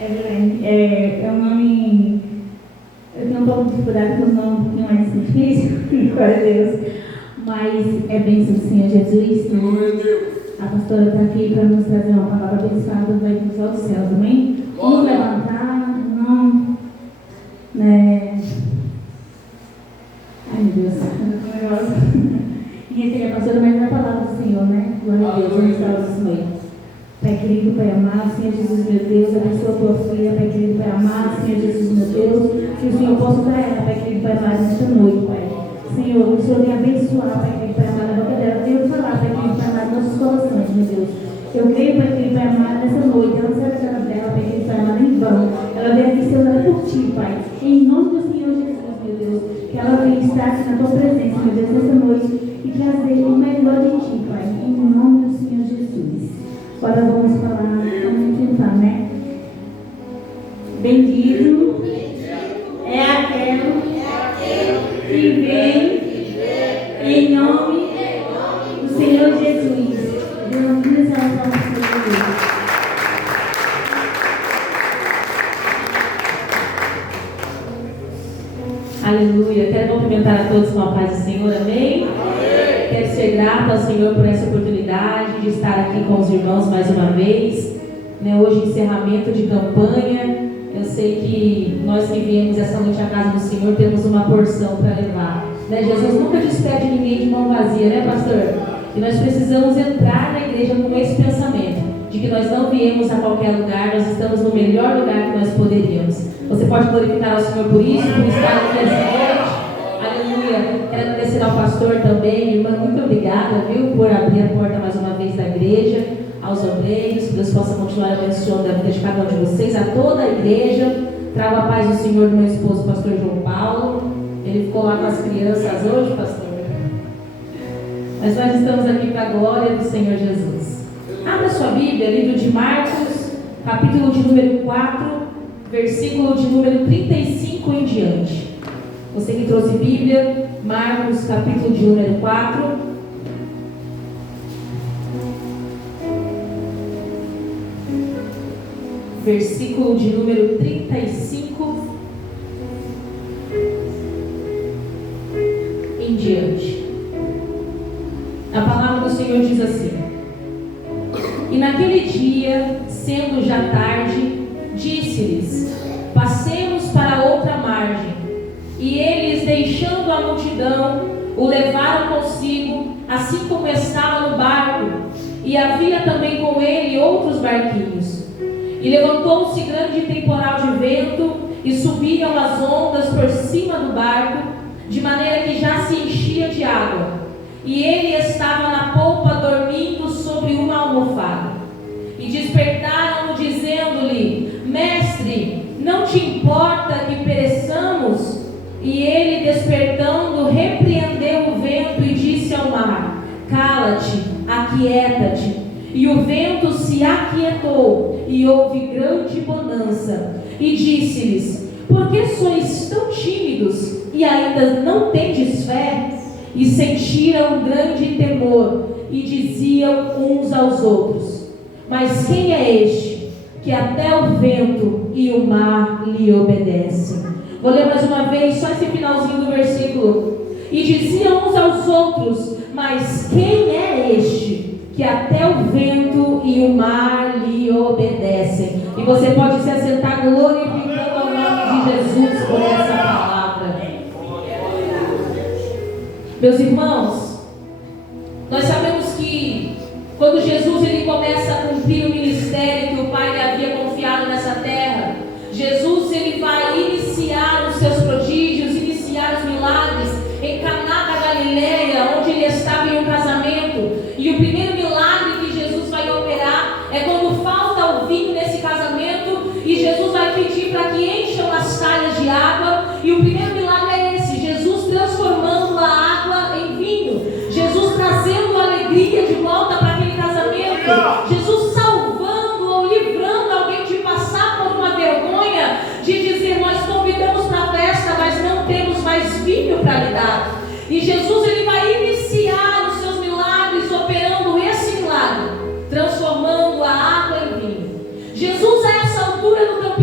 É um nome. Eu tenho um pouco de dificuldade com os nomes um pouquinho mais difícil, glória a Deus. Mas é bênção do Senhor Jesus. Glória a Deus. A pastora está aqui para nos trazer uma palavra abençoada, vai nos aos céus, amém? Vamos levantar, não. Ai meu Deus, ninguém tem a pastora, mas não é a palavra do Senhor, né? Glória a Deus, vamos estar nessa noite. Pai querido, Pai amado, Senhor Jesus, meu Deus, abençoa a tua filha, Pai querido, Pai amado, Senhor Jesus, meu Deus, que o Senhor possa dar ela, Pai querido, Pai amado, nesta noite, Pai. Senhor, o Senhor venha abençoar, Pai querido, Pai amado, a boca dela, venha falar, Pai querido, Pai amado, nossos corações, meu Deus. Eu creio, Pai querido, Pai amado, nessa noite, ela não sai da casa dela, Pai querido, Pai amado, em vão. Ela vem aqui ser usada por Ti, Pai, em nome do Senhor Jesus, meu Deus, que ela venha estar aqui na Tua presença, meu Deus, nessa noite, e trazer o melhor de Ti, Pai, em nome do Senhor Jesus. Agora vamos falar, vamos tentar, né? Bendito é aquele que vem em nome do Senhor Jesus. Deus nos abençoe. Aleluia. Quero cumprimentar a todos com a paz do Senhor. Amém? Quero ser grata ao Senhor por essa oportunidade de estar aqui com os irmãos mais uma vez. Hoje, encerramento de campanha. Eu sei que nós que viemos essa noite à casa do Senhor temos uma porção para levar. Jesus nunca despede ninguém de mão vazia, né, pastor? E nós precisamos entrar na igreja com esse pensamento, de que nós não viemos a qualquer lugar, nós estamos no melhor lugar que nós poderíamos. Você pode glorificar ao Senhor por isso, por estar aqui essa noite. Aleluia. Quero agradecer ao pastor também, irmã, muito obrigada, viu, por abrir a porta mais uma vez da igreja, aos obreiros, que Deus possa continuar abençoando a vida de cada um de vocês, a toda a igreja. Trago a paz do Senhor do meu esposo, pastor João Paulo. Ele ficou lá com as crianças hoje, pastor. Mas nós estamos aqui para a glória do Senhor Jesus. Abra sua Bíblia, livro de Marcos, capítulo de número 4, versículo de número 35 em diante. Você que trouxe Bíblia, Marcos, capítulo de número 4. Versículo de número 35 em diante. A palavra do Senhor diz assim: E naquele dia, sendo já tarde, disse-lhes: Passemos para outra margem. E eles, deixando a multidão, o levaram consigo, assim como estava no barco, e havia também com ele outros barquinhos. E levantou-se grande temporal de vento, e subiam as ondas por cima do barco, de maneira que já se enchia de água. E ele estava na polpa dormindo sobre uma almofada. E despertaram-no, dizendo-lhe: Mestre, não te importa que pereçamos? E ele, despertando, repreendeu o vento e disse ao mar: Cala-te, aquieta-te. E o vento se aquietou, e houve grande bonança. E disse-lhes: Por que sois tão tímidos, e ainda não tendes fé? E sentiram grande temor, e diziam uns aos outros: Mas quem é este, que até o vento e o mar lhe obedecem? Vou ler mais uma vez, só esse finalzinho do versículo. E diziam uns aos outros: Mas quem é este, que até o vento e o mar lhe obedecem? E você pode se assentar glorificando ao nome de Jesus por essa palavra. Meus irmãos, nós sabemos que quando Jesus ele começa a cumprir o ministério que o Pai lhe havia confiado nessa terra, Jesus ele vai iniciar os seus prodígios, iniciar os milagres em Caná da Galileia, onde ele estava em um casamento. E o primeiro milagre que Jesus vai operar é quando falta o vinho nesse casamento, e Jesus vai pedir para que encham as talhas de água. E o primeiro milagre é esse: Jesus transformando a água em vinho, Jesus trazendo alegria de volta para aquele casamento, Jesus salvando ou livrando alguém de passar por uma vergonha, de dizer: nós convidamos para a festa, mas não temos mais vinho para lhe dar. E Jesus ele vai iniciar os seus milagres operando esse milagre, transformando a água em vinho. Jesus, a essa altura do campeonato,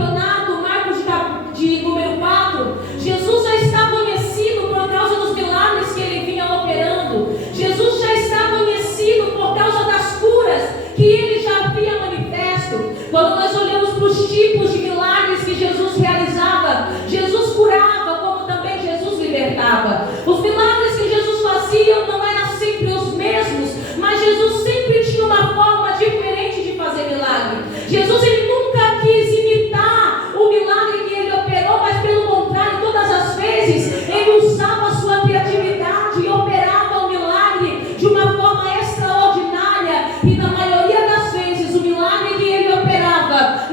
Quando nós olhamos para os tipos de milagres que Jesus realizava, Jesus curava, como também Jesus libertava. Os milagres que Jesus fazia não eram sempre os mesmos, mas Jesus sempre tinha uma forma diferente de fazer milagre. Jesus, ele nunca quis imitar o milagre que ele operou, mas pelo contrário, todas as vezes ele usava a sua criatividade e operava o milagre de uma forma extraordinária. E na maioria das vezes o milagre que ele operava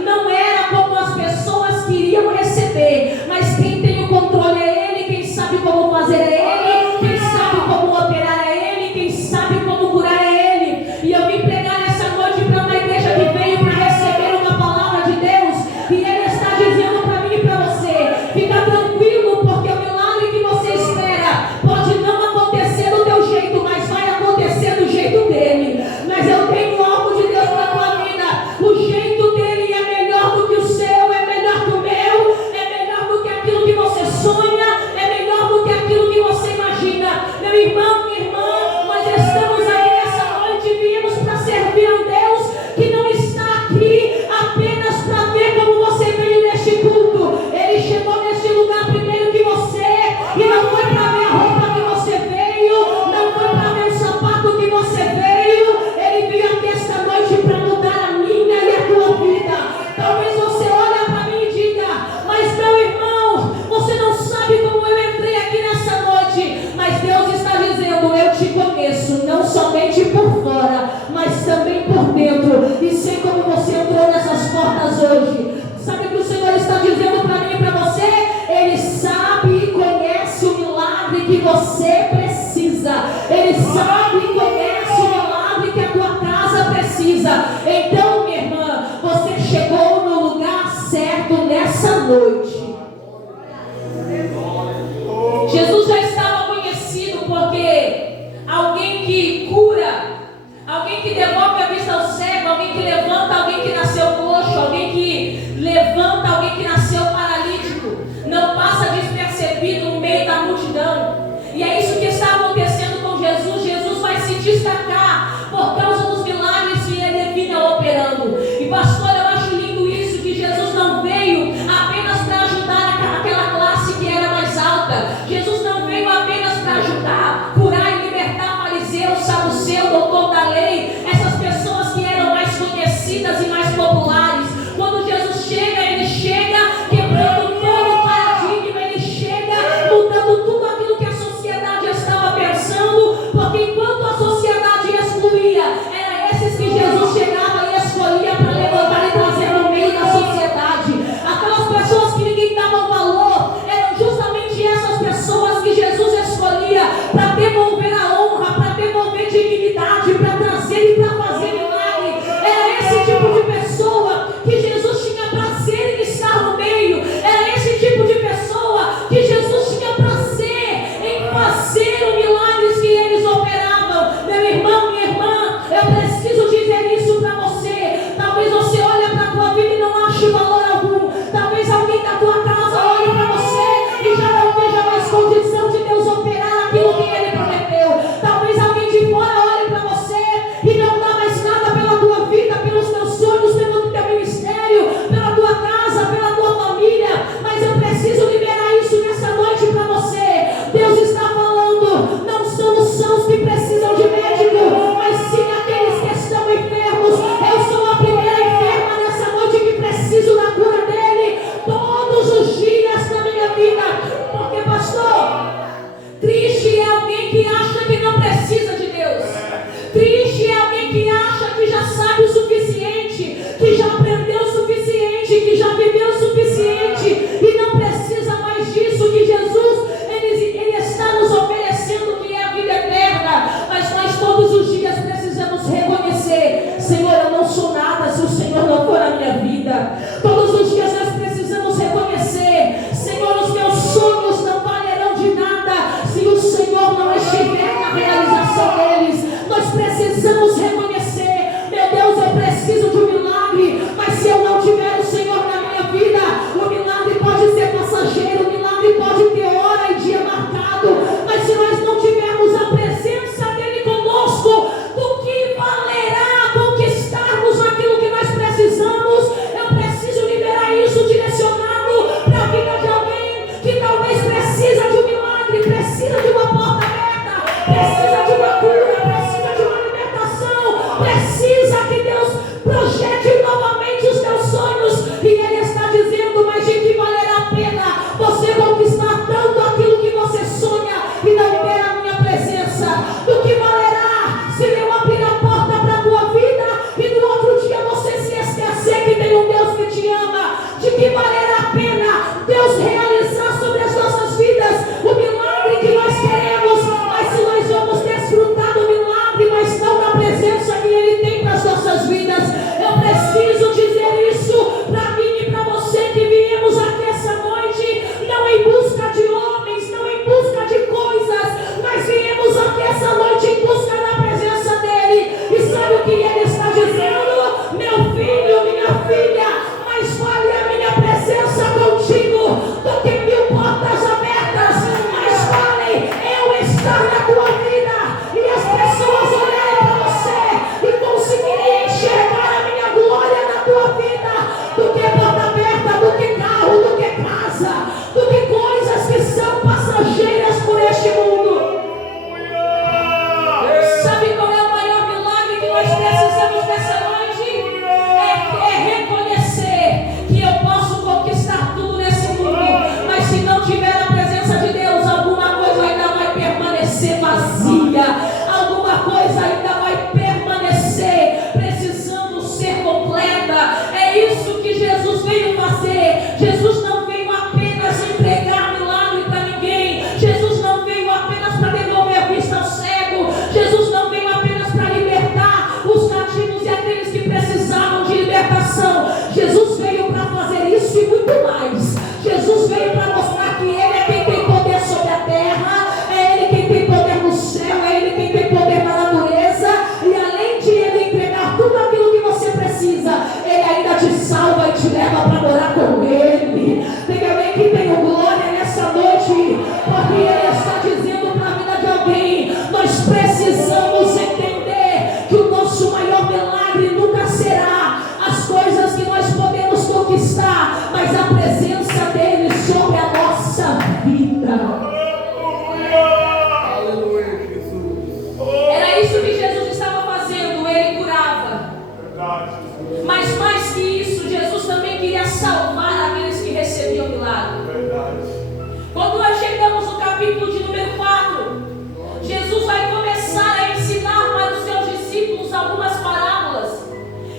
não era como as pessoas queriam receber, mas quem tem o controle é ele, quem sabe como fazer é ele, quem sabe como operar é ele, quem sabe como curar é ele. E eu vim pregar nessa noite para uma igreja que veio para receber uma palavra de Deus, e ele está dizendo para mim e para você: fica tranquilo, porque o milagre que você espera pode não acontecer do teu jeito, mas vai acontecer do jeito dele. Mas eu tenho algo de Deus para a tua vida. O jeito dele é melhor do que o seu, é melhor que o meu, é melhor do que aquilo que você sonha, é melhor do que aquilo que você imagina. Meu irmão, minha irmã, nós estamos aqui nessa noite e viemos para servir a um Deus que não está aqui apenas para ver como você veio neste culto. Ele chegou neste lugar primeiro que você, e não foi para ver a roupa que você veio, não foi para ver o sapato que você veio. Ele veio aqui esta noite para mudar a minha e a tua vida. Talvez você olhe para mim e diga: mas meu irmão, você não sabe como eu entrei aqui nessa noite. Mas Deus está dizendo: eu te conheço, não somente por fora, mas também por dentro, e sei como você entrou nessas portas hoje. Sabe o que o Senhor está dizendo para mim e para você? Ele sabe e conhece o milagre que você precisa. Ele sabe e conhece o milagre que a tua casa precisa. Então, minha irmã, você chegou no lugar certo nessa noite. Jesus já estava conhecido porque alguém que cura, alguém que devolve a vista ao cego, alguém que levanta alguém que nasceu coxo, alguém que levanta alguém que nasceu paralítico, não passa despercebido no meio da multidão. E é isso que está acontecendo com Jesus. Jesus vai se destacar por causa dos milagres que ele vinha operando. E pastor, eu acho lindo isso, que Jesus não veio apenas para que valerá a pena Deus realizar sobre as nossas vidas o milagre que nós queremos, mas se nós vamos desfrutar do milagre, mas não da presença que Ele tem para as nossas vidas. Eu preciso dizer isso para mim e para você que viemos aqui essa noite, não em busca de homens, não em busca de coisas, mas viemos aqui essa noite em busca da presença dEle. E sabe o que Ele está dizendo? Meu filho, minha filha, mais vale a minha presença contigo do que 1000 portas abertas. Mais vale eu estar na tua vida e as pessoas olharem para você e conseguirem enxergar a minha glória na tua vida, do que porta aberta, do que carro, do que casa, do que coisas que são passageiras por este mundo. Sabe qual é o maior milagre que nós precisamos nessa noite? É reconhecer que eu posso conquistar tudo nesse mundo, mas se não tiver a presença de Deus, alguma coisa ainda vai permanecer vazia, alguma coisa ainda vai permanecer precisando ser completa. É isso que Jesus veio fazer. Jesus não veio apenas entregar milagre para ninguém. Jesus não veio apenas para devolver vista ao cego. Jesus não veio apenas para libertar os cativos e aqueles que precisavam de libertação. Jesus veio para fazer isso e muito mais. Jesus veio para mostrar que Ele é quem tem poder sobre a terra, é Ele quem tem poder no céu, é Ele quem tem poder na natureza. E além de Ele entregar tudo aquilo que você precisa, Ele ainda te salva e te leva para morar com Ele. Tem alguém que tem glória nessa noite, porque Ele está dizendo para a vida de alguém: nós precisamos entender que o nosso maior milagre nunca será as coisas que nós podemos conquistar, mas a presença dEle sobre a nossa vida. Aleluia, Jesus. Era isso que Jesus estava fazendo. Ele curava, mas mais que isso, Jesus também queria salvar aqueles que recebiam o milagre. Quando nós chegamos no capítulo de número 4, Jesus vai começar a ensinar para os seus discípulos algumas parábolas.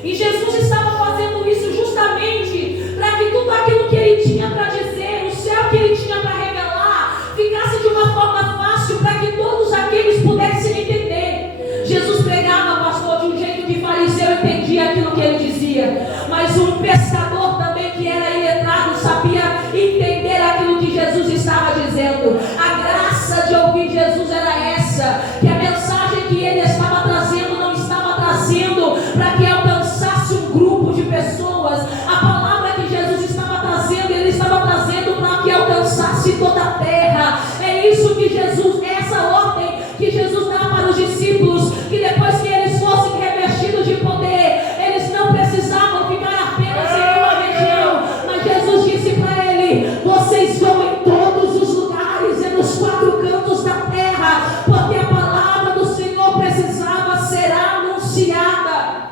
E Jesus estava fazendo isso justamente para que tudo aquilo que Ele tinha para dizer, o céu que Ele tinha para revelar, ficasse de uma forma fácil para que todos aqueles pudessem entender. Jesus pregava, pastor, de um jeito que fariseu entendia aquilo que Ele dizia, mas um pescador também que era iletrado sabia entender aquilo que Jesus estava dizendo. A graça de ouvir Jesus era essa, que a mensagem que Ele estava trazendo não estava trazendo para que alcançasse um grupo de pessoas. A palavra que Jesus estava trazendo, Ele estava trazendo para que alcançasse toda a terra. É isso que Jesus, essa ordem que Jesus dá para os discípulos, que depois que eles fossem revestidos de poder, eles não precisavam ficar apenas em uma região, mas Jesus disse para ele: vocês vão em todos os lugares e nos 4 cantos da terra, porque a palavra do Senhor precisava ser anunciada.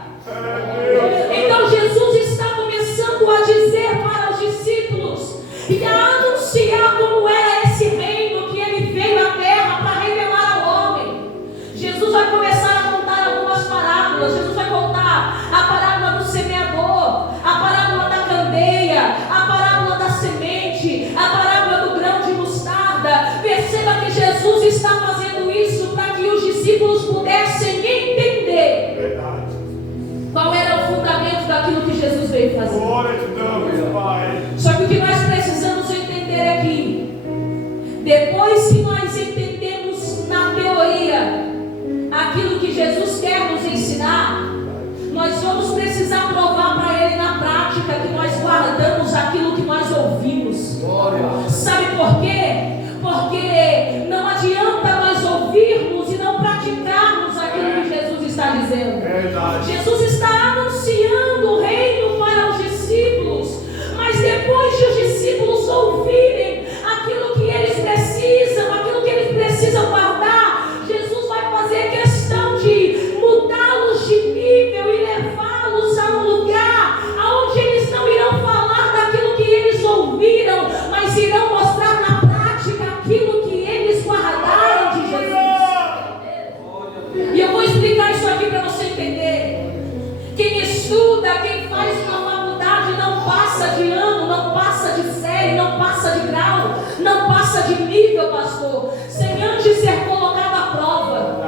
Então Jesus está começando a dizer para os discípulos e a anunciar como era esse reino que Ele veio à terra para revelar ao homem. Jesus vai começar a contar algumas parábolas. Jesus vai contar a parábola do semeador, a parábola da candeia, a parábola da semente, a parábola do grão de mostarda. Perceba que Jesus está fazendo isso para que os discípulos pudessem entender qual era o fundamento daquilo que Jesus veio fazer. Só que o que nós precisamos entender é que depois que nós entendemos na teoria aquilo que Jesus quer nos ensinar, nós vamos precisar provar para Ele na prática que nós guardamos aquilo que nós ouvimos. Sabe por quê? Porque não adianta nós ouvirmos e não praticarmos aquilo que Jesus está dizendo. Jesus está anunciando o reino para os discípulos, mas depois de os discípulos ouvirem aquilo que eles precisam guardar, Jesus vai fazer questão de mudá-los de nível e levá-los a um lugar onde eles não irão falar daquilo que eles ouviram, mas irão mostrar na prática aquilo que eles guardaram de Jesus. E eu vou explicar isso aqui para você entender. Quem estuda, quem faz uma faculdade não passa de ano, não não passa de nível, pastor, sem antes ser colocado à prova.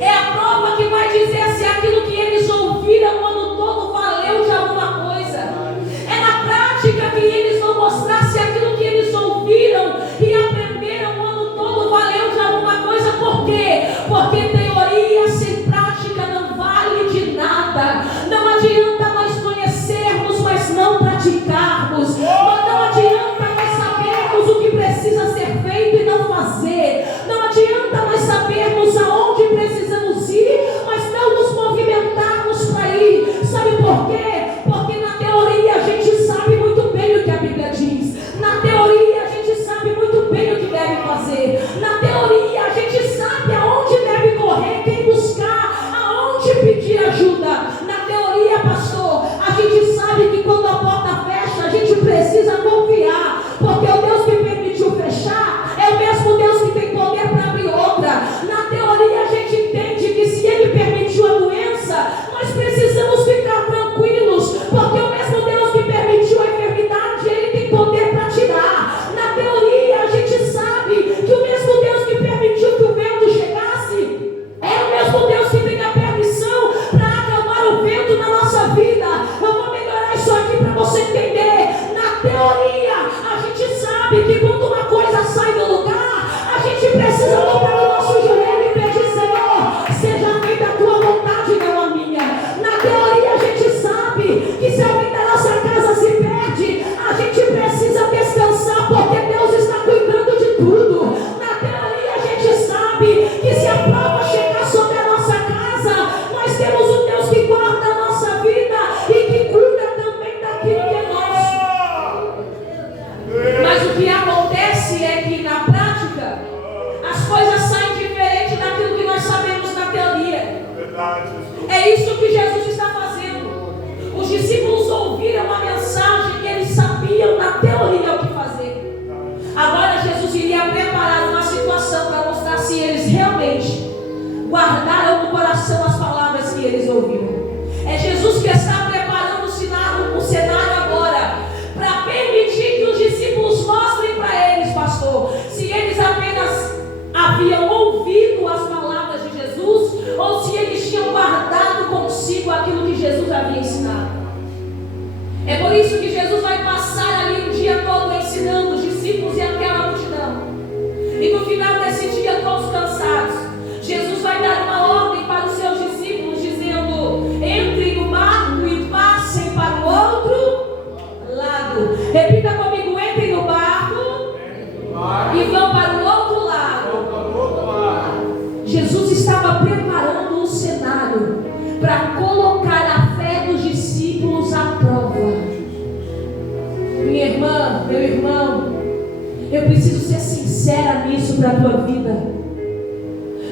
É a prova que vai dizer se aquilo que eles ouviram o ano todo valeu de alguma coisa. É na prática que eles vão mostrar se aquilo que eles ouviram e aprenderam o ano todo valeu de alguma coisa. Por quê? Porque teoria sem prática não vale de nada. Não adianta nós conhecermos, mas não praticarmos. Não adianta nós sabermos o que precisa ser feito e não fazer. Não adianta nós sabermos aonde precisamos ir, mas não nos movimentarmos para ir. Sabe por quê? Porque na teoria a gente sabe muito bem o que a Bíblia diz. Na teoria a gente sabe muito bem o que deve fazer. Na teoria a gente sabe aonde deve correr, quem buscar, aonde pedir ajuda. Na teoria, pastor, a gente sabe que quando a porta fecha, a gente precisa confiar, porque o Deus que permitiu fechar é o mesmo Deus que tem poder para abrir outra. Na teoria a gente entende que se Ele permitiu a doença, nós precisamos ficar tranquilos, porque o mesmo Deus que permitiu a enfermidade, Ele tem poder para tirar. Na teoria a gente sabe que o mesmo Deus que permitiu que o vento chegasse é o mesmo Deus que tem a permissão para acalmar o vento na nossa vida. Eu vou melhorar isso aqui para você entender. Na teoria a gente sabe que quando uma coisa sai do lugar, a gente precisa dobrar o nosso joelho e pedir: Senhor, seja feita a tua vontade, não a minha. Na teoria a gente sabe que se alguém da nossa casa se perde, a gente precisa descansar, porque Deus está cuidando de tudo. Na teoria a gente sabe que se a prova chegar sobre a nossa casa, nós temos um Deus que guarda a nossa vida e que cuida também daquilo que é nosso. Mas o que acontece é que na prática as coisas saem diferente daquilo que nós sabemos na teoria. É isso que Jesus está fazendo. Os discípulos ouviram a mensagem e eles sabiam na teoria o que fazer. Agora Jesus iria preparar uma situação para mostrar se eles realmente guardaram no coração as palavras que eles ouviram. É Jesus que está preparando o cenário agora para permitir que os discípulos mostrem para eles, pastor, se eles apenas haviam ouvido as palavras de Jesus ou se eles tinham guardado consigo aquilo que Jesus havia ensinado. É por isso que Jesus vai passar ali o dia todo ensinando os discípulos e aquela multidão. E no final desse dia, todos cansados, Jesus vai dar uma ordem para os seus discípulos, dizendo: entrem no barco e passem para o outro lado. Repita comigo: entrem no barco e vão para o outro lado. Jesus estava preparando um cenário para colocar a fé dos discípulos à prova. Minha irmã, meu irmão, eu preciso ser sincera nisso para a tua vida.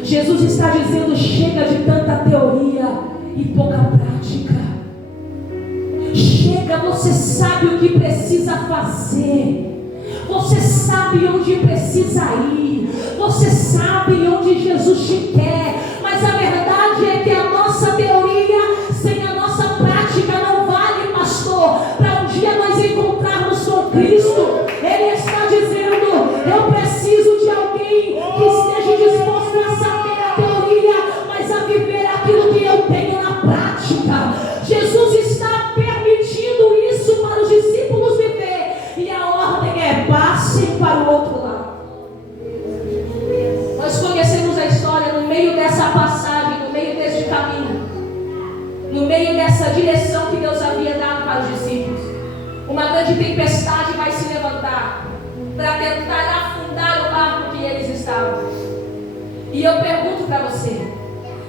Jesus está dizendo: chega de tanta teoria e pouca prática. Chega, você sabe o que precisa fazer. Você sabe onde precisa ir. Você sabe onde Jesus te quer. Mas a verdade é que a nossa teoria sem a nossa prática não vale, pastor. Para um dia nós encontrarmos com Cristo, Ele está dizendo: eu preciso de alguém que esteja disposto a saber a teoria, mas a viver aquilo que eu tenho na prática. Jesus está permitindo isso para os discípulos viver. E a ordem é: passem para o outro lado. Nós conhecemos a história no meio dessa passagem, no meio desse caminho, no meio dessa direção que Deus havia dado para os discípulos. Uma grande tempestade vai se levantar para tentar afundar o barco que eles estavam. E eu pergunto para você: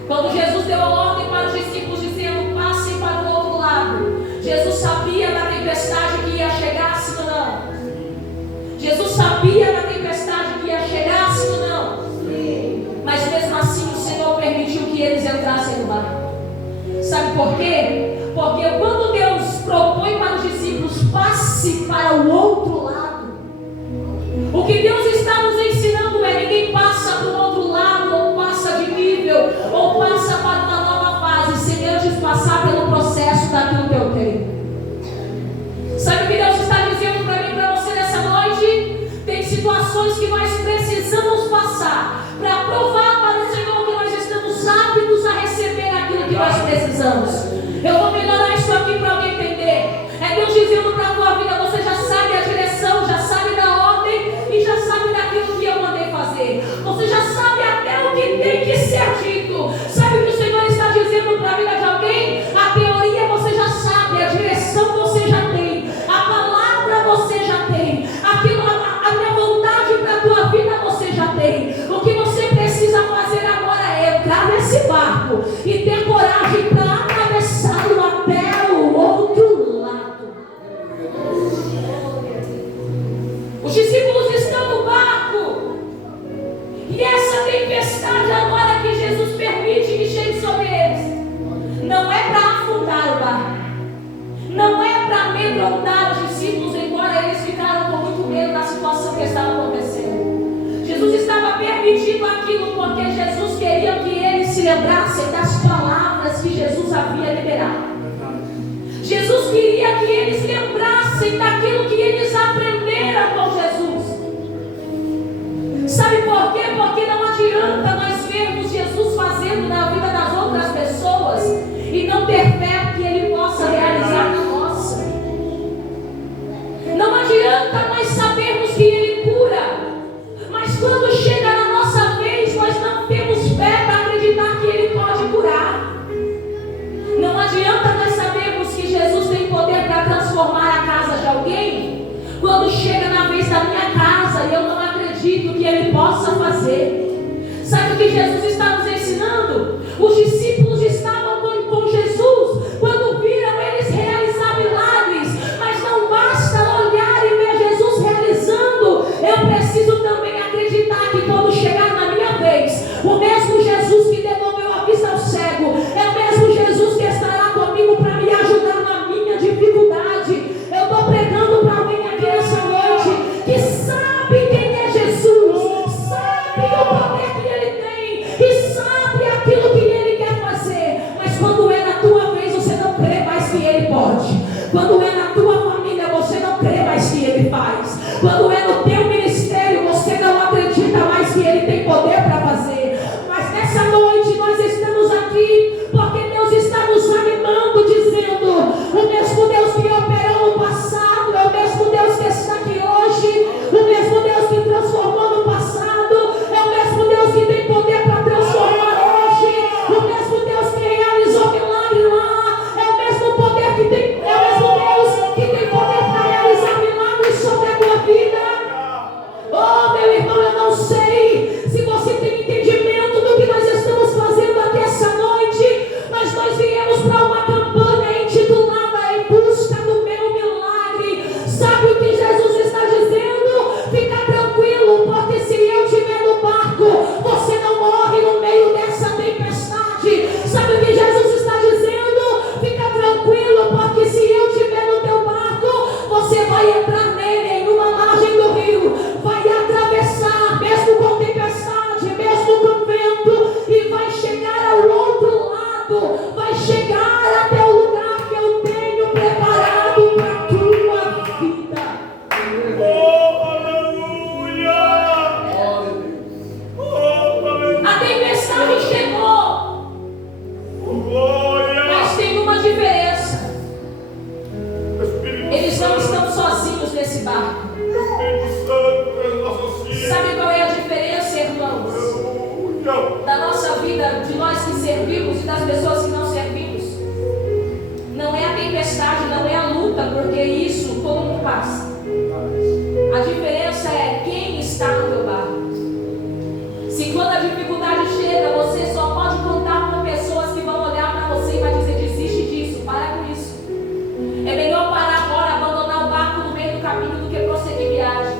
quando Jesus deu a ordem para os discípulos dizendo: passem para o outro lado, Jesus sabia da tempestade que ia chegar, sim ou não? Jesus sabia da tempestade que ia chegar, sim ou não? Mas mesmo assim o Senhor permitiu que eles entrassem no barco. Sabe por quê? Porque quando Deus propõe para os discípulos: passe para o outro lado, o que Deus está nos ensinando é: ninguém passa para o outro lado, ou passa de nível, ou passa para uma nova fase, sem antes passar pelo processo daquilo que eu tenho. Sabe o que Deus está dizendo para mim e para você nessa noite? Tem situações tempestade agora que Jesus permite que chegue sobre eles, não é para afundar o barco, não é para amedrontar os discípulos, embora eles ficaram com muito medo da situação que estava acontecendo. Jesus estava permitindo aquilo porque Jesus queria que eles se lembrassem das palavras que Jesus havia liberado. Jesus queria que eles lembrassem daquilo que eles aprenderam com Jesus. Sabe por quê? Porque não adianta nós vermos Jesus fazendo na vida das outras pessoas e não ter fé que Ele possa realizar na nossa. Não adianta nós sabermos que Ele cura, mas quando chega na nossa vez, nós não temos fé para acreditar que Ele pode curar. Não adianta nós sabermos que Jesus tem poder para transformar a casa de alguém, quando chega na vez da minha casa e eu não acredito que Ele possa fazer. Sabe o que Jesus está nos ensinando? Os discípulos estavam com Jesus quando viram eles realizar milagres, mas não basta olhar e ver Jesus realizando. Eu preciso também acreditar que quando chegar na minha vez, o mesmo Jesus que devolveu a vista ao cego é o mesmo Jesus que estará comigo para me ajudar na minha dificuldade. Eu estou pregando para alguém aqui nessa noite que sabe quem é Jesus, sabe o poder que Ele tem e sabe aquilo que Ele quer fazer, mas quando é na tua vez você não crê mais que Ele pode. Quando é na tua família você não crê mais que Ele faz. Quando é no teu ministério você não acredita mais que Ele tem poder para fazer. Mas nessa noite nós estamos aqui porque Deus está nos animando, dizendo: o mesmo Deus que operou no passado é o mesmo Deus que está aqui hoje. O mesmo Deus que transformou no passado é o mesmo Deus que tem poder para transformar hoje. O mesmo Deus que realizou milagre lá é o mesmo poder que tem, é o mesmo Deus que tem poder para realizar milagres sobre a tua vida. Oh, meu irmão, eu não sei se você tem entendimento do que nós estamos fazendo aqui essa noite, mas nós viemos para uma campanha intitulada Em Busca do Meu Milagre. Sabe o que Jesus está dizendo? Fica tranquilo, porque se eu estiver no barco, você não morre no meio dessa tempestade. Sabe o que Jesus está dizendo? Fica tranquilo, porque se eu estiver no teu barco, você vai entrar nele em uma margem do rio, vai atravessar, mesmo com tempestade, mesmo com vento, e vai chegar ao outro lado, vai chegar até o lugar que eu tenho preparado para a tua vida. Oh, aleluia! Oh, aleluia! A tempestade chegou, Glória! mas tem uma diferença: Espírito eles não Santo, estão sozinhos nesse barco. Espírito Santo, é nosso filho. Sabe qual é a diferença, irmãos, Aleluia! da nossa vida, de nós que servimos e das pessoas que não servimos? Não é a tempestade, não é a luta, porque isso todo mundo passa. A diferença é quem está no teu barco. Se quando a dificuldade chega, você só pode contar com pessoas que vão olhar para você e vai dizer: desiste disso, para com isso. É melhor parar agora, abandonar o barco no meio do caminho do que prosseguir viagem.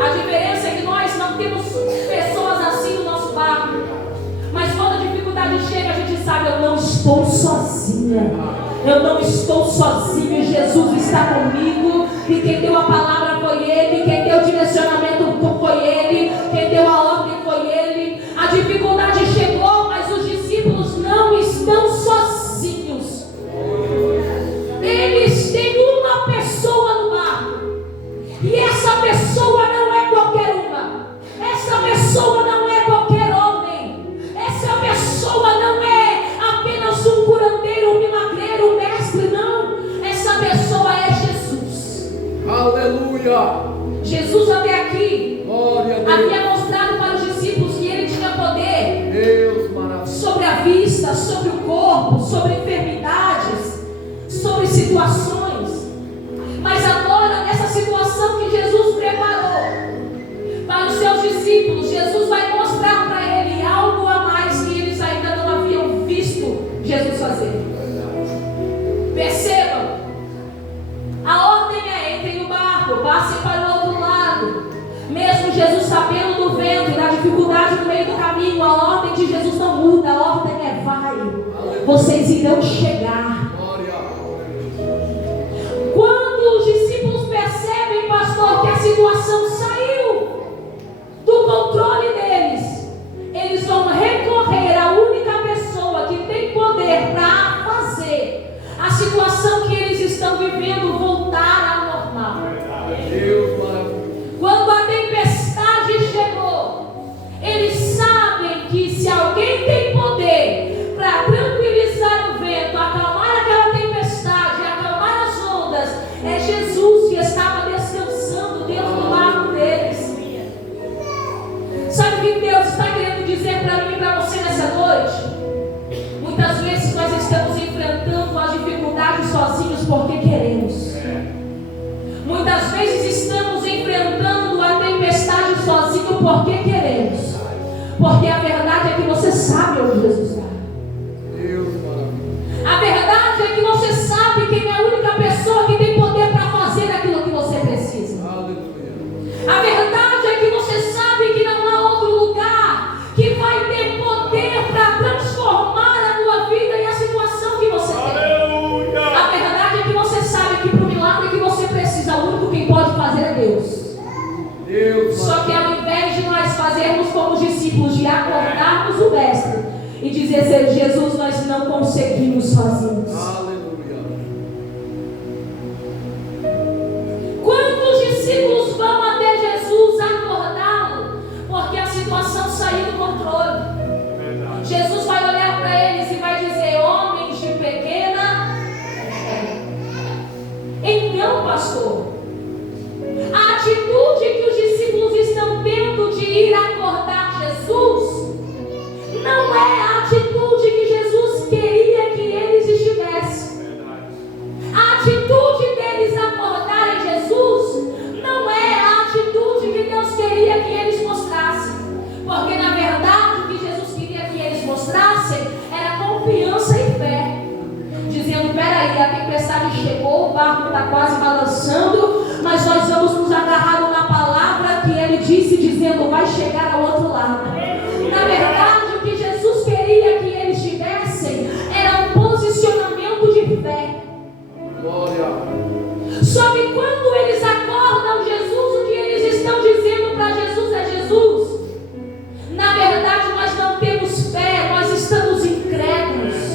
A diferença é que nós não temos pessoas assim no nosso barco, mas quando a dificuldade chega, a gente sabe: eu não estou sozinha, eu não estou sozinho, Jesus está comigo, e quem deu a palavra foi Ele, quem deu o direcionamento foi Ele, quem deu a ordem foi Ele. A dificuldade chegou, mas os discípulos não estão sozinhos. Eles têm uma pessoa no barco, e essa pessoa não é qualquer uma, essa pessoa não é qualquer homem, essa pessoa não é apenas um curandeiro, um milagreiro, um mestre, não. Essa pessoa é Jesus. Aleluia! Jesus até aqui Glória a Deus! havia mostrado para os discípulos que Ele tinha poder Deus maravilhoso! sobre a vista, sobre o corpo, sobre enfermidades, sobre situações. Mas agora, nessa situação que Jesus preparou para os seus discípulos, Jesus vai mostrar para ele algo a mais que eles ainda não haviam visto Jesus fazer. Percebam, a ordem é: entrem no barco, passem para o outro lado. Mesmo Jesus Jesus sabendo do vento e da dificuldade no meio do caminho, a ordem de Jesus não muda, a ordem é vai, vocês irão chegar. Quando os discípulos percebem, pastor, que a situação saiu do controle deles, eles vão recorrer à única pessoa que tem poder para fazer a situação que eles estão vivendo voltar ao normal. Quando a tempestade chegou, eles sabem que se alguém tem poder para tranquilizar o vento, acalmar aquela tempestade, acalmar as ondas, é Jesus, que estava descansando dentro do barco deles. Sabe o que Deus está querendo dizer para mim e para você nessa noite? Muitas vezes nós estamos enfrentando as dificuldades sozinhos porque queremos. Muitas vezes estamos enfrentando a tempestade sozinho porque queremos. Porque a verdade é que você sabe onde Jesus está. A verdade é que você sabe quem é a única pessoa que tem poder para fazer aquilo que você precisa. A verdade é que você sabe que não há outro lugar que vai ter poder para transformar a tua vida e a situação que você tem. A verdade é que você sabe que para o milagre que você precisa, o único quem pode fazer é Deus. Só que ao invés de nós fazermos como os discípulos, de acordarmos o mestre e dizer: Jesus, nós não conseguimos sozinhos. Quando os discípulos vão até Jesus acordá-lo, porque a situação saiu do controle, Jesus vai olhar para eles e vai dizer: homens de pequena fé. Então, pastor, a atitude que os discípulos estão tendo de ir acordar Jesus não é a atitude que Jesus queria que eles estivessem. A atitude deles acordarem Jesus não é a atitude que Deus queria que eles mostrassem. Porque na verdade o que Jesus queria que eles mostrassem era confiança e fé. Dizendo: peraí, a tempestade chegou, o barco está quase balançando, mas nós vamos nos agarrar na palavra que ele disse, dizendo: vai chegar ao outro lado. Na verdade, o que Jesus queria que eles tivessem era um posicionamento de fé. Só que quando eles acordam Jesus, o que eles estão dizendo para Jesus é: Jesus, na verdade nós não temos fé, nós estamos incrédulos.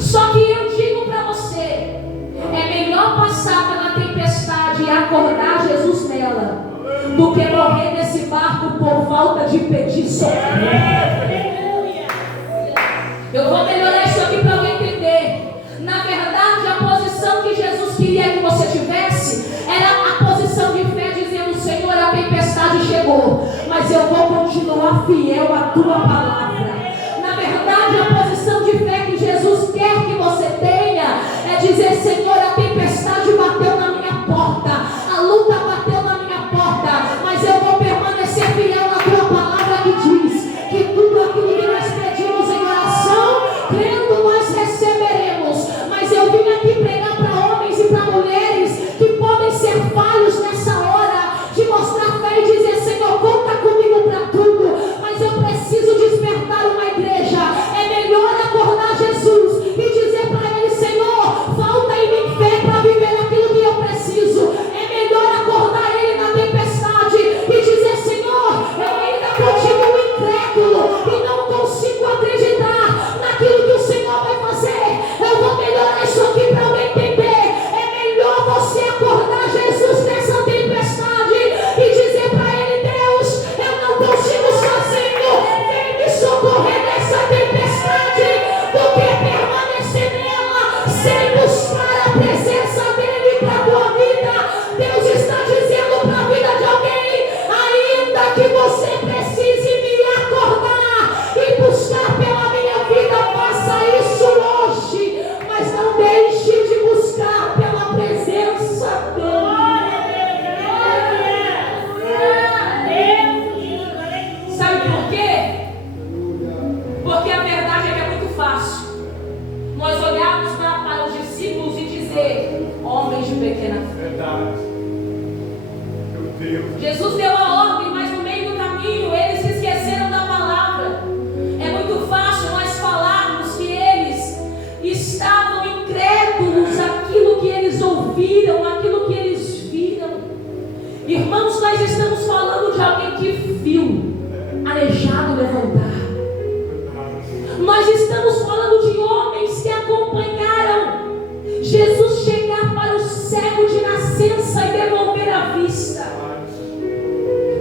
Só que eu digo para você, é melhor passar pela tempestade e acordar Jesus nela, do que morrer nesse barco por falta de pedir socorro. Eu vou melhorar isso aqui para alguém entender. Na verdade, a posição que Jesus queria que você tivesse era a posição de fé, dizendo: Senhor, a tempestade chegou, mas eu vou continuar fiel à tua palavra. Na verdade, a posição de fé que Jesus quer que você tenha é dizer: Senhor, a tempestade bateu na minha porta, a luta bateu na minha porta, mas eu vou permanecer fiel à tua palavra, que diz que tudo aquilo que nós pedimos em oração, crendo, nós receberemos. Mas eu vim aqui pregar para homens e para mulheres que podem ser falhos nessa hora, de mostrar fé e dizer: Senhor, conta comigo para tudo, mas eu preciso despertar uma igreja. É melhor acordar Jesus e dizer para ele: Senhor, falta em mim fé para viver aquilo que eu preciso. É melhor acordar ele na tempestade e dizer: Senhor, eu ainda continuo incrédulo e não consigo acreditar naquilo que o Senhor vai fazer. Eu vou melhorar isso aqui para alguém entender. É melhor você acordar Jesus nessa tempestade e dizer para ele: Deus, eu não consigo sozinho, vem me socorrer nessa tempestade, do que permanecer nela sem buscar a presença dele para a tua vida. Deus está dizendo para a vida de alguém: ainda que você precise me acordar e buscar pela minha vida, faça isso hoje, mas não deixe de buscar pela presença dele. Sabe por quê? Porque a verdade é que é muito fácil nós olharmos para os discípulos e dizer: homens de pequena fé. Verdade. Meu Deus. Jesus deu a ordem admiram, aquilo que eles viram. Irmãos, nós estamos falando de alguém que viu aleijado levantar. Nós estamos falando de homens que acompanharam Jesus chegar para o cego de nascença e devolver a vista.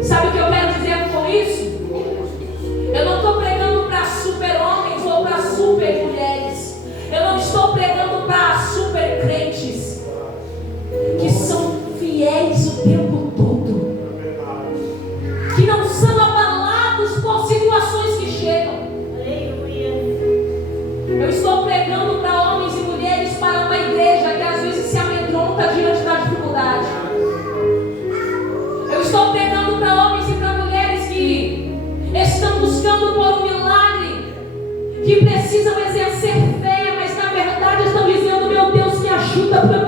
Sabe o que eu quero dizer com isso? Eu não estou pregando para super homens ou para super mulheres. Eu não estou pregando para super crentes que são fiéis o tempo todo, que não são abalados por situações que chegam. Eu estou pregando para homens e mulheres, para uma igreja que às vezes se amedronta diante da dificuldade. Eu estou pregando para homens e para mulheres que estão buscando por um milagre, que precisam exercer fé, mas na verdade estão dizendo: meu Deus, me ajuda, porque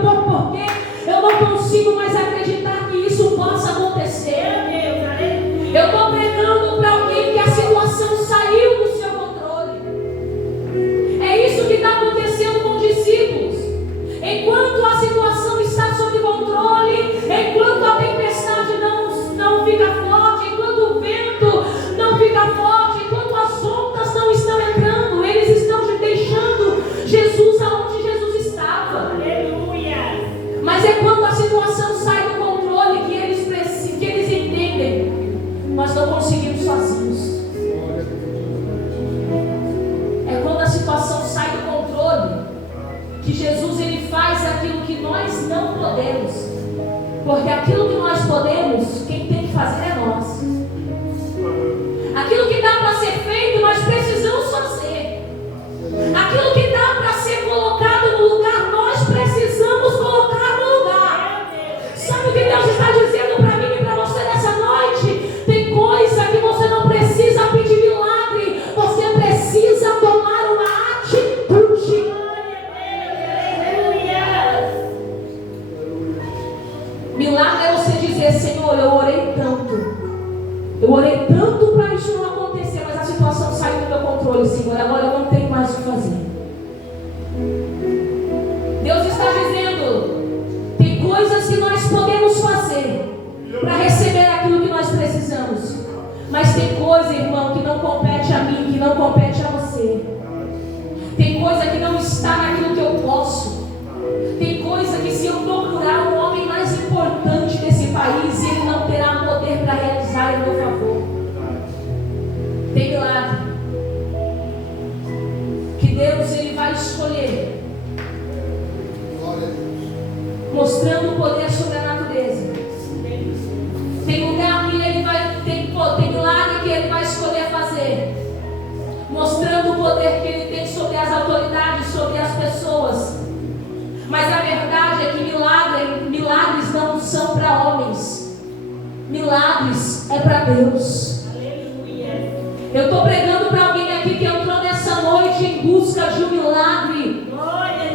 eu não consigo mais acreditar que isso possa acontecer. Eu estou pregando para alguém que a situação saiu do seu controle. É isso que está acontecendo com os discípulos. Enquanto a situação está sob controle, enquanto a tempestade não fica forte, enquanto o vento não fica forte, enquanto as ondas não estão entrando, eles estão deixando Jesus aonde Jesus estava. Mas é quando a situação sai do controle que eles entendem: nós não conseguimos sozinhos. É quando a situação sai do controle que Jesus ele faz aquilo que nós não podemos. Porque aquilo que nós podemos, quem tem que fazer é nós. Aquilo que dá para ser feito, nós precisamos fazer. Aquilo que dá para ser colocado no lugar, nós precisamos colocar no lugar. Sabe o que Deus está dizendo para mim e para você nessa noite? Tem coisa que você não precisa pedir milagre, você precisa tomar uma atitude. Milagre é você dizer: Senhor, eu orei tanto para isso não acontecer, mas a situação saiu do meu controle, Senhor, agora eu não tenho mais o que fazer. Deus está dizendo: tem coisas que nós podemos fazer para receber aquilo que nós precisamos, mas tem coisa, irmão, que não compete a mim, que não compete a você. Tem coisa que não está naquilo que eu posso. Tem coisa que, se eu procurar o homem mais importante desse país, ele não terá poder para realizar em meu favor. Tem milagre que Deus ele vai escolher, mostrando o poder sobre a natureza. Tem lugar que ele vai tem milagre que ele vai escolher fazer, mostrando o poder que ele tem sobre as autoridades, sobre as pessoas. Mas a verdade é que milagres não são para homens. Milagres é para Deus. Eu estou pregando para alguém aqui que entrou nessa noite em busca de um milagre.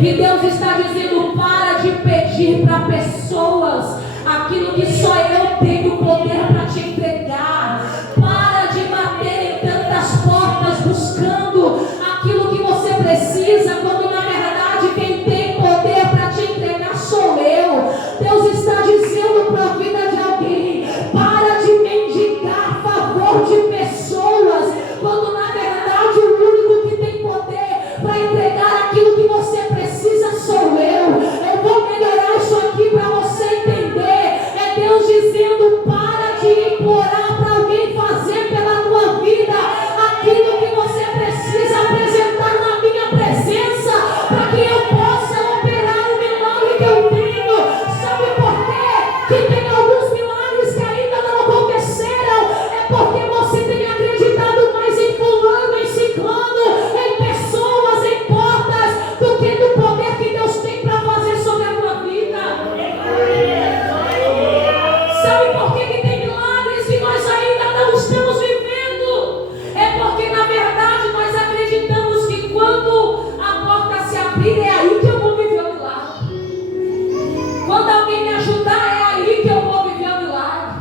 E Deus está dizendo: para de pedir para pessoas aquilo que só eu tenho poder para te entregar. Para de bater em tantas portas buscando aquilo que você precisa, quando na verdade quem tem poder para te entregar sou eu. Deus está dizendo para a vida de alguém: para de mendigar favor de pessoas, quando na verdade o único que tem poder para entregar aquilo que você precisa sou eu. Eu vou melhorar isso aqui para você entender. É Deus dizendo: para de implorar para alguém fazer pela tua vida aquilo que você precisa apresentar na minha presença, para que eu possa operar o milagre que eu tenho. Sabe por quê? Que tem alguns milagres que ainda não aconteceram. É porque você tem acreditado mais em fulano, em ciclano, em pessoas, em portas, do que no poder que Deus tem para fazer sobre a tua vida. Sabe por que tem milagres que nós ainda não estamos vivendo? É porque na verdade nós acreditamos que quando a porta se abrir, é aí que eu vou viver o milagre. Quando alguém me ajudar, é aí que eu vou viver o milagre.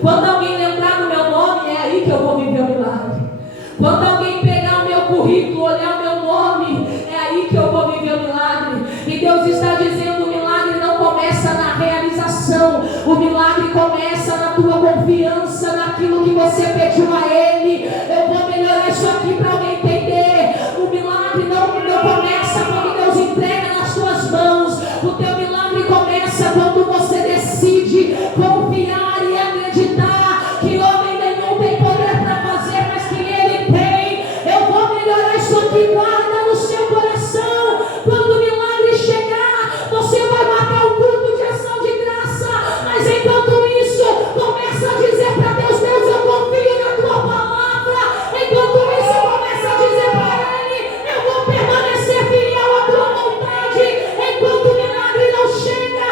Quando alguém lembrar do meu nome, é aí que eu vou viver o milagre. Quando alguém pegar o meu currículo, olhar o meu nome, é aí que eu vou viver o milagre. E Deus está dizendo: o milagre não começa realização. O milagre começa na tua confiança, naquilo que você pediu a Ele. Eu vou melhorar isso aqui para alguém entender. O milagre não começa quando Deus entrega nas tuas mãos. O teu milagre começa quando você decide confiar e acreditar que homem nenhum tem poder para fazer, mas que Ele tem. Eu vou melhorar isso aqui, guarda no seu coração. Quando o milagre chegar, você vai marcar um culto de ação de graça, mas enquanto isso, começa a dizer para Deus: Deus, eu confio na tua palavra. Enquanto isso, começa a dizer para Ele: eu vou permanecer fiel à tua vontade. Enquanto o milagre não chega,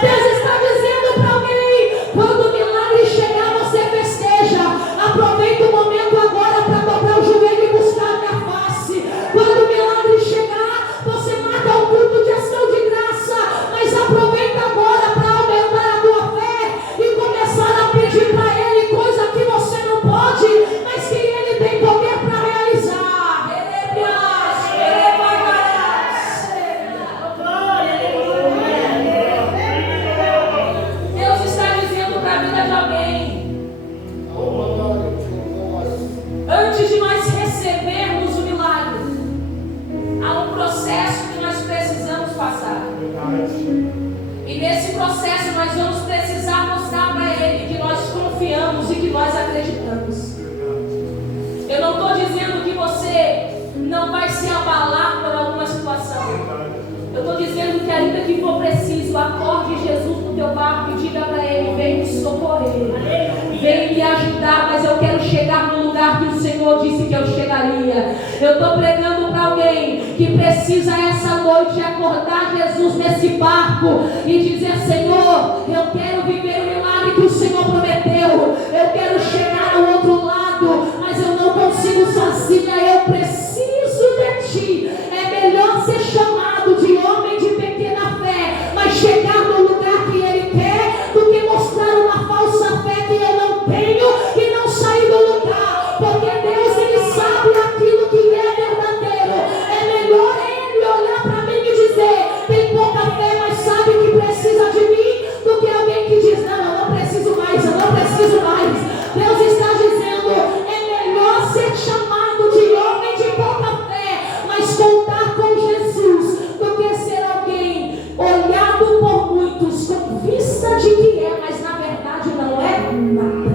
Deus está dizendo para alguém: quando o milagre chegar, você festeja. Aproveita o momento agora para dobrar o joelho e buscar a minha face. Quando o milagre chegar, você marca um culto de ação de graça, mas aproveita agora para aumentar a tua fé e começar a pedir para Ele coisa que você não pode, mas que Ele tem poder para realizar. Deus está dizendo para a vida de alguém: antes de nós recebermos o milagre, há um processo que nós precisamos passar. E nesse processo nós vamos precisar mostrar para Ele que nós confiamos e que nós acreditamos. Eu não estou dizendo que você não vai se abalar por alguma situação. Eu estou dizendo que ainda que for preciso, acorde Jesus no teu barco e diga para Ele: vem me socorrer, vem me ajudar, mas eu quero chegar no lugar que o Senhor disse que eu chegaria. Eu estou pregando para alguém que precisa essa noite acordar Jesus nesse barco e dizer: Senhor, eu quero viver o milagre que o Senhor prometeu. Eu quero chegar ao outro lado, mas eu não consigo sozinha, eu preciso de Ti. É melhor ser chamado de homem de pequena fé, mas chegar no lugar que Ele quer, do que mostrar uma falsa fé que eu não tenho e não sair do lugar. Porque Deus, Ele sabe aquilo que é verdadeiro. É melhor Ele olhar para mim e dizer: tem pouca fé, mas sabe que precisa de mim, do que alguém que diz: não, eu não preciso mais, eu não preciso mais. Deus está dizendo: é melhor ser chamado de homem de pouca fé, mas contar com Jesus, do que ser alguém olhado por muitos com vista de que é, mas na verdade não é nada.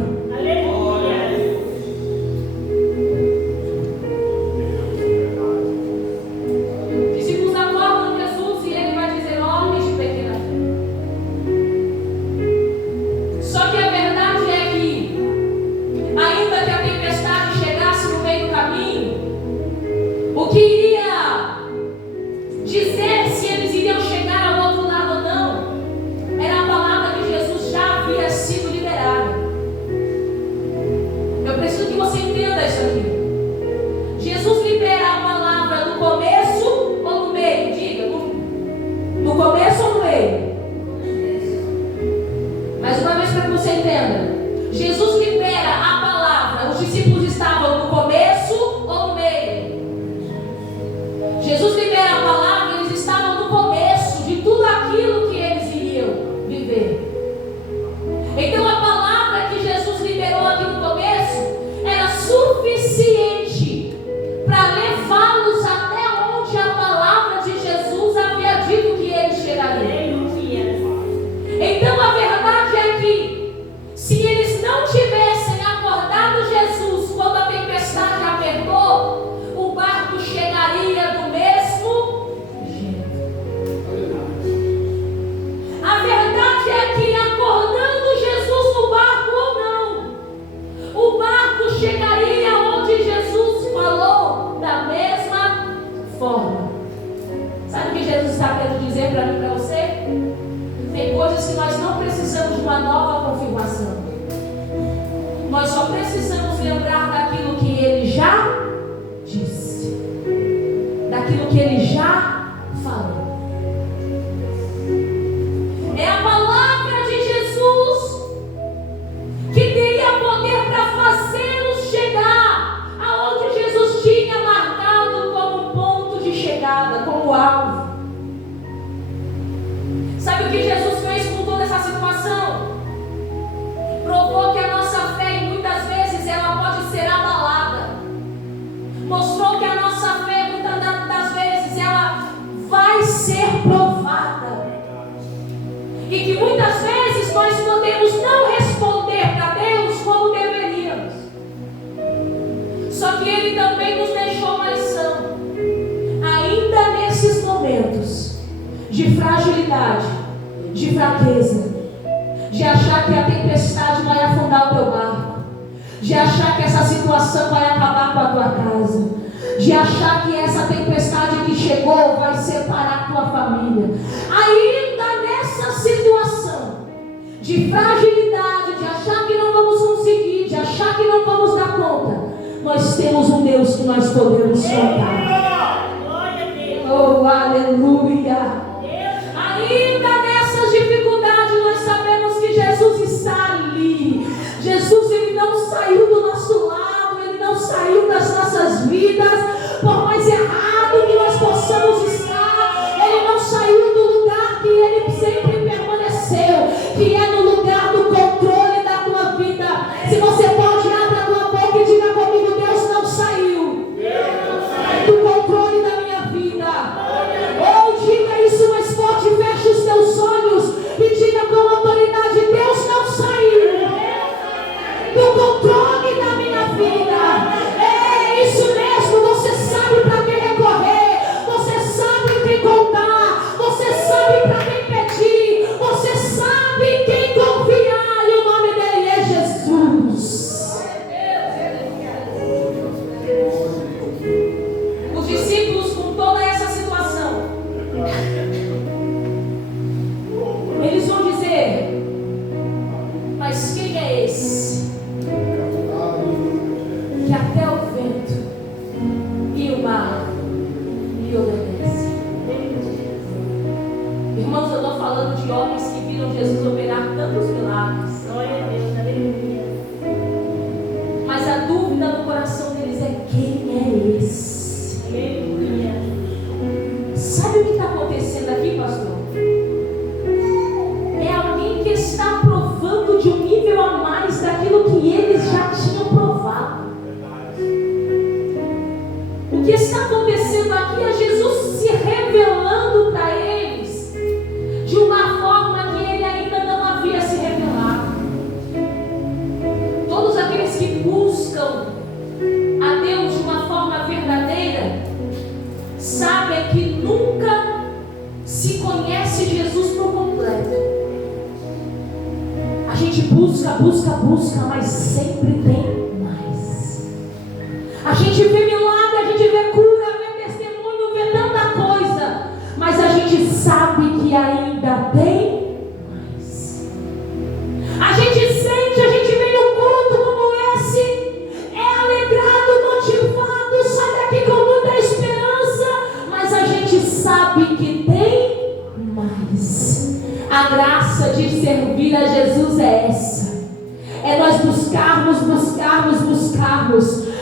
Discípulos acordam Jesus e Ele vai dizer: homens de pequena fé. Só que a verdade é que, ainda que a tempestade chegasse no meio do caminho, o que iria dizer se eles iriam chegar ao outro lado ou não era a palavra que Jesus já havia sido liberada. Eu preciso que você entenda isso aqui. Jesus libera a palavra no começo ou no meio? Diga, no começo ou no meio? Mais uma vez para que você entenda. Jesus libera a palavra. Os discípulos estavam no começo ou no meio? Jesus libera a palavra, eles estavam no começo de tudo aquilo que eles iriam viver. Então a palavra que Jesus liberou aqui no começo era suficiente para levá-los até onde a palavra de Jesus havia dito que eles chegariam. Então a verdade é que, se eles não tivessem acordado Jesus quando a tempestade apertou, o barco chegaria do mesmo jeito. A verdade é que, acordando Jesus no barco ou não, o barco chegaria onde Jesus falou da mesma forma. Sabe o que Jesus está querendo dizer para mim e para você? Tem coisas que nós não precisamos de uma nova confirmação. Nós só precisamos lembrar daquilo que Ele já disse, daquilo que Ele já falou. É a palavra de Jesus que teria poder para fazê-los chegar aonde Jesus tinha marcado como ponto de chegada, como alvo. Sabe o que Jesus fez com toda essa situação? Provou que a nossa fé, muitas vezes, ela pode ser abalada. Mostrou que a nossa fé, muitas das vezes, ela vai ser provada. E que muitas vezes nós podemos não responder para Deus como deveríamos. Só que Ele também nos deixou uma lição. Ainda nesses momentos de fragilidade, de fraqueza, de achar que a tempestade vai afundar o teu barco, de achar que essa situação vai acabar com a tua casa, de achar que essa tempestade que chegou vai separar a tua família, ainda nessa situação de fragilidade, de achar que não vamos conseguir, de achar que não vamos dar conta, nós temos um Deus que nós podemos contar. Oh, aleluia! Ainda nessas dificuldades nós sabemos que Jesus está ali. Jesus, Ele não saiu do nosso lado, Ele não saiu das nossas vidas. Por mais errado que nós possamos estar, Ele não saiu do lugar que Ele sempre permaneceu, que é no lugar do controle da tua vida. Se você pode, abra a tua boca e diga comigo: Deus não saiu do controle da minha vida. Ou diga isso mais forte, feche os teus olhos e diga com autoridade: Deus não saiu do controle da minha vida. É isso mesmo, você sabe para quem recorrer, você sabe quem contar, você sabe para quem pedir, você sabe em quem confiar, e o nome dele é Jesus. Os discípulos, com toda essa situação, eles vão dizer: mas quem é esse que até o vento e o mar lhe obedecem? Irmãos, eu estou falando de homens que viram Jesus operar tantos milagres. Mas a dúvida no coração deles é: quem é esse? Sabe o que está acontecendo aqui, pastor? É alguém que está provando de um nível a mais daquilo que eles já tinham provado. O que está acontecendo aqui é Jesus se revelando para eles de uma forma que Ele ainda não havia se revelado. Todos aqueles que buscam a Deus de uma forma verdadeira sabem que nunca se conhece Jesus por completo. A gente busca, mas sempre tem mais. A gente vê milagre, a gente vê cura, vê testemunho, vê tanta coisa, mas a gente sabe que ainda tem mais. A gente sente, a gente vem num culto como esse, é alegrado, motivado, sai daqui com muita esperança, mas a gente sabe que tem mais. A graça de servir a Jesus é essa. É nós buscarmos.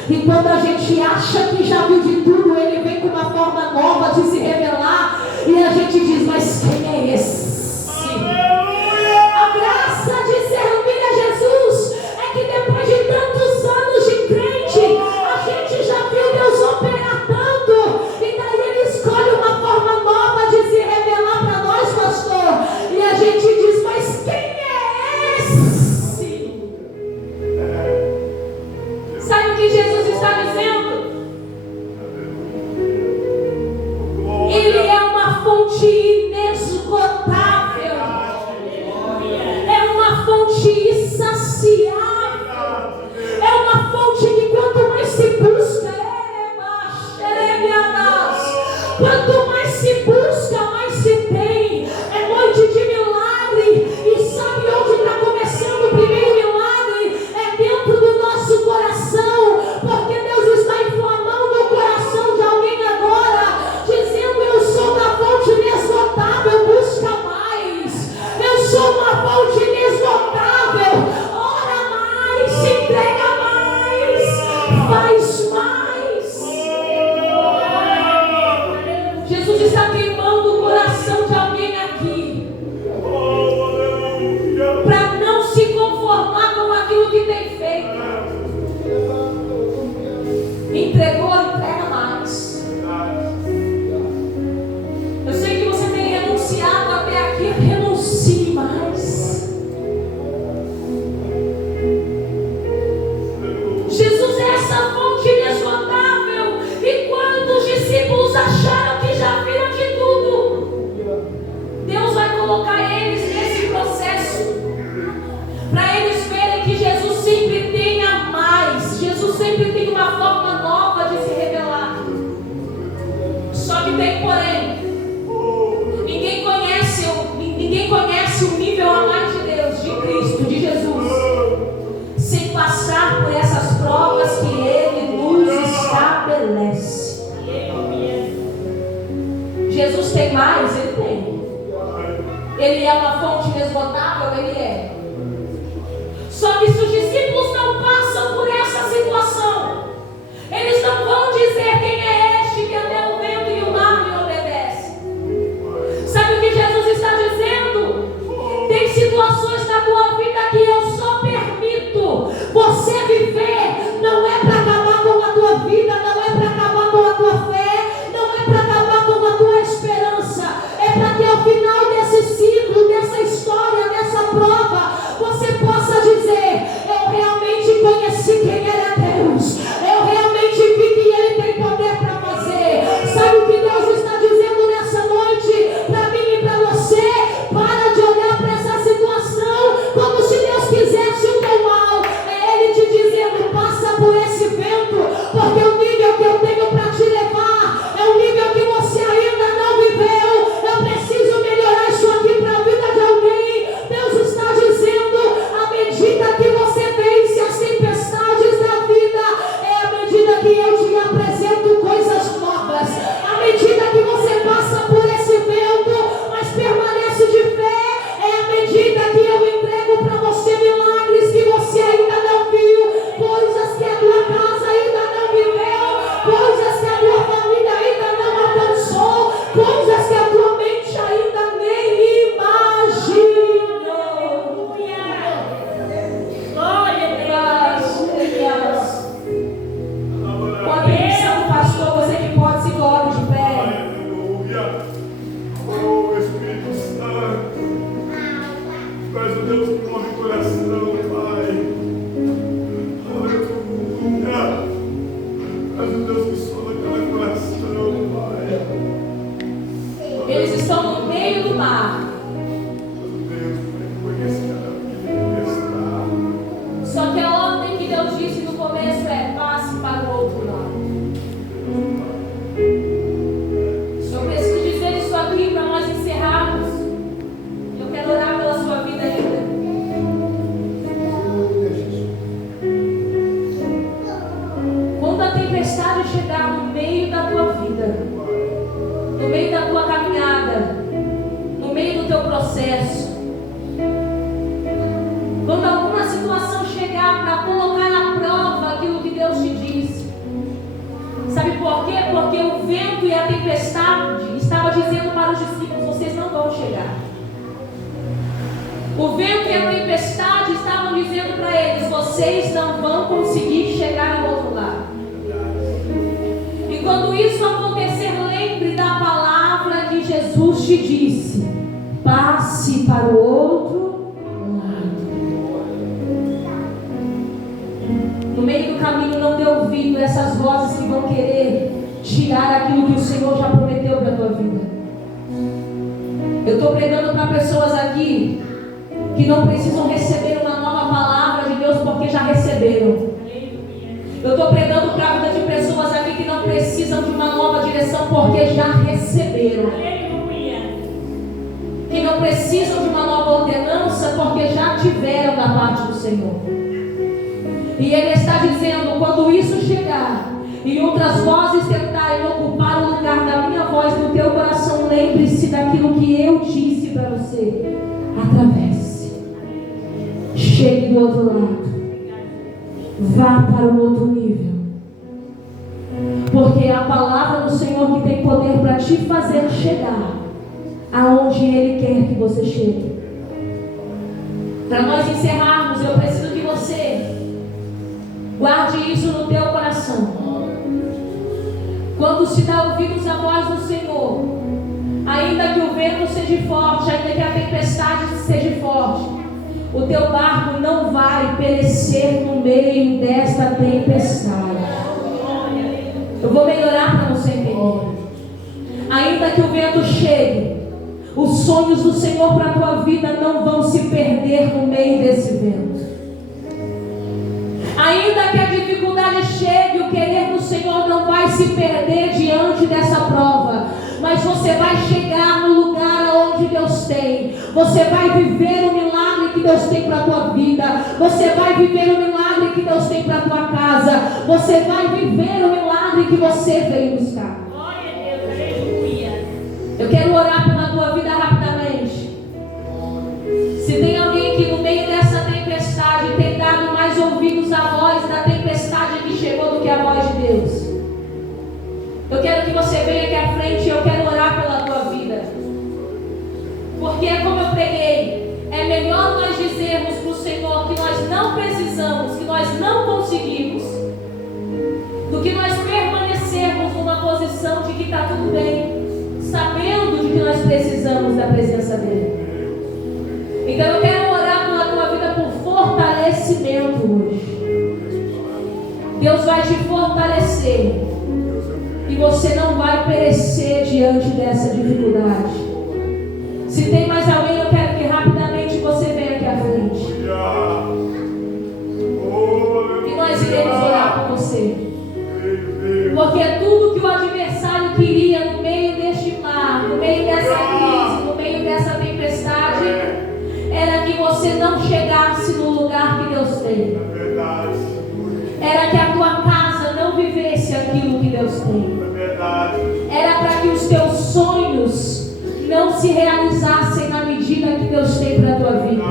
E quando a gente acha que já viu de tudo, Ele vem com uma forma nova de se revelar. E a gente diz: mas quem é esse? A graça de servir a Jesus é que depois de tantos anos de crente, a gente já viu Deus operar tanto. E daí Ele escolhe uma forma nova de se revelar para nós, pastor. E a gente diz: mas quem é esse? Sabe o que Jesus está dizendo? Ele é uma fonte inesgotável tem mais? Ele tem. Ele é uma fonte inesgotável? Ele é. Só que se os discípulos não passam por essa situação, eles não vão dizer quem é este que até o vento e o mar lhe obedecem. Sabe o que Jesus está dizendo? Tem situações na tua vida que eu só permito você viver. Não é para acabar com a tua vida, não é para acabar com a tua fé, não é para acabar com a tua esperança. É para que ao final desse ciclo, dessa história, dessa prova, você possa dizer: eu realmente conheci quem era Deus, eu realmente vi que Ele tem poder para fazer. Sabe o que Deus está dizendo nessa noite para mim e para você? Para de olhar para essa situação como se Deus quisesse o teu mal. É Ele te dizendo: passa por esse vento, porque o nível que eu tenho para te levar é um nível que você ainda não viveu. Eu preciso melhorar isso aqui para a vida de alguém. Deus está dizendo: à medida que você vence as tempestades da vida, é à medida que eu te apresento coisas novas. À medida que você passa por esse vento, mas permanece de fé, é à medida que eu entrego para você milagres que você ainda não viu, coisas que a tua casa ainda não viveu, coisas que a tua família ainda não alcançou, coisas que a tua mente ainda nem imaginou. Glória a Deus. Com a permissão do pastor, você que pode se colocar de pé. Aleluia. Oh, Espírito Santo. Tu és o Deus que move o coração, Pai. Aleluia. Tu és o Deus que sonda cada coração, Pai. Eles estão no meio do mar. Deus, conhece cada tempestade. Só que a ordem que Deus disse no começo é: passe para o outro lado. Eu preciso dizer isso aqui para nós encerrarmos. Eu quero orar pela sua vida ainda. Quando a tempestade chegar no meio da tua vida, no meio da tua caminhada, no meio do teu processo, quando alguma situação chegar para colocar na prova aquilo que Deus te disse, sabe por quê? Porque o vento e a tempestade estavam dizendo para os discípulos: vocês não vão chegar. O vento e a tempestade estavam dizendo para eles: vocês não vão conseguir chegar ao outro lado. E quando isso acontecer, lembre da palavra que Jesus te disse: passe para o outro lado. No meio do caminho, não dê ouvido a essas vozes que vão querer tirar aquilo que o Senhor já prometeu para a tua vida. Eu estou pregando para pessoas aqui que não precisam receber uma nova palavra de Deus porque já receberam. Eu estou pregando para a vida de pessoas aqui que não precisam de uma nova direção porque já receberam. Que não precisam de uma nova ordenança porque já tiveram da parte do Senhor. E Ele está dizendo: quando isso chegar e outras vozes tentarem ocupar o lugar da minha voz no teu coração, lembre-se daquilo que eu disse para você. Atravesse. Chegue do outro lado. Vá para um outro nível. Porque é a palavra do Senhor que tem poder para te fazer chegar aonde Ele quer que você chegue. Para nós encerrarmos, eu preciso que você guarde isso no teu coração. Quando se dá ouvidos à voz do Senhor, ainda que o vento seja forte, ainda que a tempestade seja forte, o teu barco não vai perecer no meio desta tempestade. Eu vou melhorar para você entender. Ainda que o vento chegue, os sonhos do Senhor para a tua vida não vão se perder no meio desse vento. Ainda que a dificuldade chegue, o querer do Senhor não vai se perder diante dessa prova. Mas você vai chegar no lugar onde Deus tem. Você vai viver o milagre que Deus tem para a tua vida. Você vai viver o milagre que Deus tem para a tua casa. Você vai viver o milagre que você veio buscar. Glória a Deus, aleluia. Eu quero orar pela tua vida rapidamente. Se tem alguém que no meio dessa tempestade tem dado mais ouvidos à voz da tempestade que chegou do que a voz de Deus, eu quero que você venha aqui à frente e eu quero orar pela tua vida. Porque é como eu preguei, é melhor nós dizermos para o Senhor que nós não precisamos, que nós não conseguimos, do que nós permanecermos numa posição de que está tudo bem, sabendo de que nós precisamos da presença dEle. Então eu quero orar pela tua vida por fortalecimento hoje. Deus vai te fortalecer e você não vai perecer diante dessa dificuldade. Se tem mais alguém, eu quero que rapidamente você venha aqui à frente. E nós iremos orar por você. Porque tudo que o adversário queria no meio deste mar, no meio dessa crise, no meio dessa tempestade, era que você não chegasse no lugar que Deus tem. Era que a tua casa não vivesse aquilo que Deus tem. Era para que os teus sonhos não se realizassem na medida que Deus tem para a tua vida.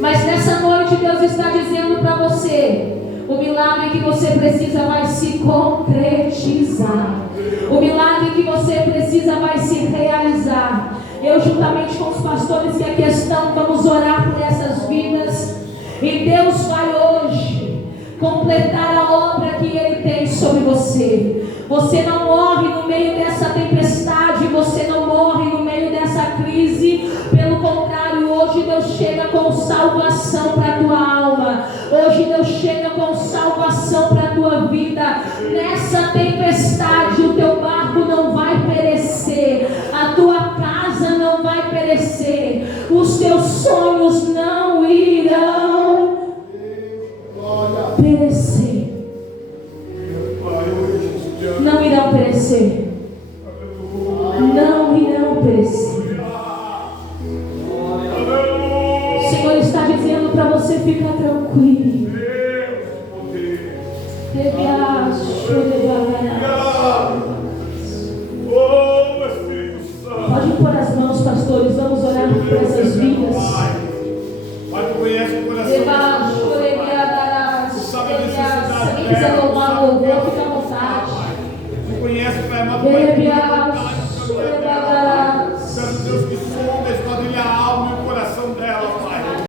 Mas nessa noite Deus está dizendo para você: o milagre que você precisa vai se concretizar. O milagre que você precisa vai se realizar. Eu, juntamente com os pastores que aqui estão, vamos orar por essas vidas. E Deus vai hoje completar a obra que Ele tem sobre você. Você não morre no meio dessa tempestade. Você não morre no meio dessa crise. Pelo contrário, hoje Deus chega com salvação para a tua alma. Hoje Deus chega com salvação para a tua vida. Nessa tempestade o teu barco não vai perecer. A tua casa não vai perecer. Os teus sonhos não irão perecer. Não irão perecer. Não irão perecer. O Senhor está dizendo para você ficar tranquilo. Pode pôr as mãos, pastores. Vamos orar por essas vidas. Pai, tu conhece o coração. Se alguém quiser louvar o louvor, fica à vontade. Tu conhece o Pai amado.